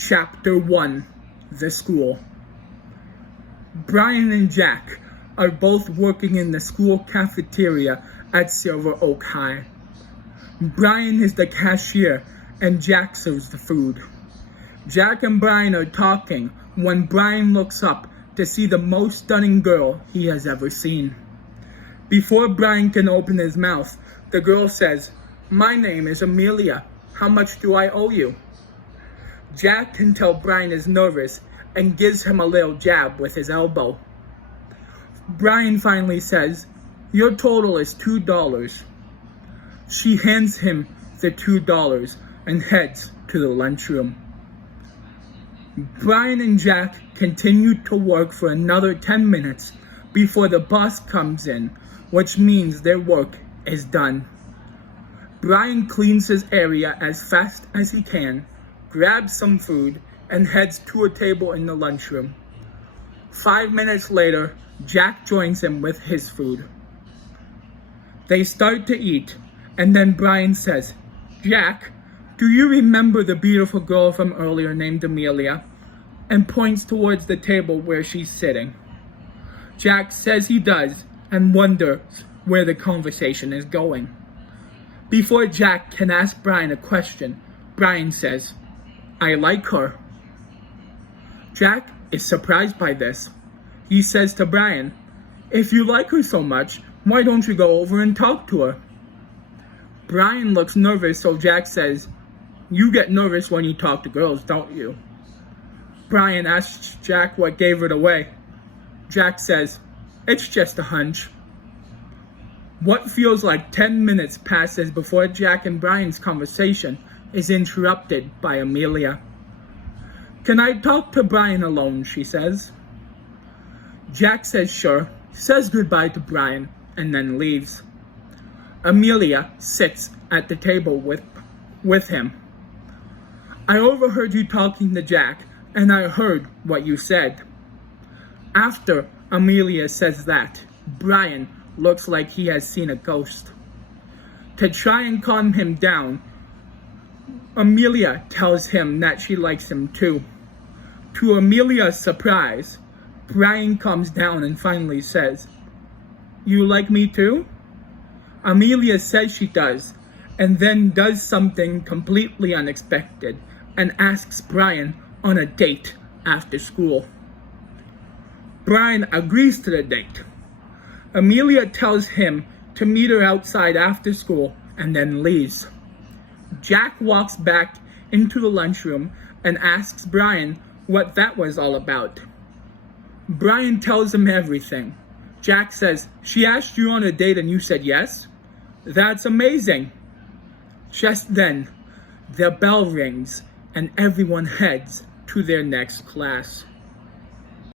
Chapter 1: The School. Brian and Jack are both working in the school cafeteria at Silver Oak High. Brian is the cashier and Jack serves the food. Jack and Brian are talking when Brian looks up to see the most stunning girl he has ever seen. Before Brian can open his mouth, the girl says, "My name is Amelia. How much do I owe you?" Jack can tell Brian is nervous and gives him a little jab with his elbow. Brian finally says, "Your total is $2. She hands him the $2 and heads to the lunchroom. Brian and Jack continue to work for another 10 minutes before the boss comes in, which means their work is done. Brian cleans his area as fast as he can, grabs some food, and heads to a table in the lunchroom. 5 minutes later, Jack joins him with his food. They start to eat, and then Brian says, "Jack, do you remember the beautiful girl from earlier named Amelia?" and points towards the table where she's sitting. Jack says he does and wonders where the conversation is going. Before Jack can ask Brian a question, Brian says, "I like her." Jack is surprised by this. He says to Brian, "If you like her so much, why don't you go over and talk to her?" Brian looks nervous, so Jack says, "You get nervous when you talk to girls, don't you?" Brian asks Jack what gave it away. Jack says, "It's just a hunch." What feels like 10 minutes passes before Jack and Brian's conversation is interrupted by Amelia. "Can I talk to Brian alone?" she says. Jack says sure, says goodbye to Brian, and then leaves. Amelia sits at the table with him. "I overheard you talking to Jack, and I heard what you said." After Amelia says that, Brian looks like he has seen a ghost. To try and calm him down, Amelia tells him that she likes him too. To Amelia's surprise, Brian calms down and finally says, "You like me too?" Amelia says she does, and then does something completely unexpected and asks Brian on a date after school. Brian agrees to the date. Amelia tells him to meet her outside after school and then leaves. Jack walks back into the lunchroom and asks Brian what that was all about. Brian tells him everything. Jack says, "She asked you on a date and you said yes? That's amazing." Just then, the bell rings and everyone heads to their next class.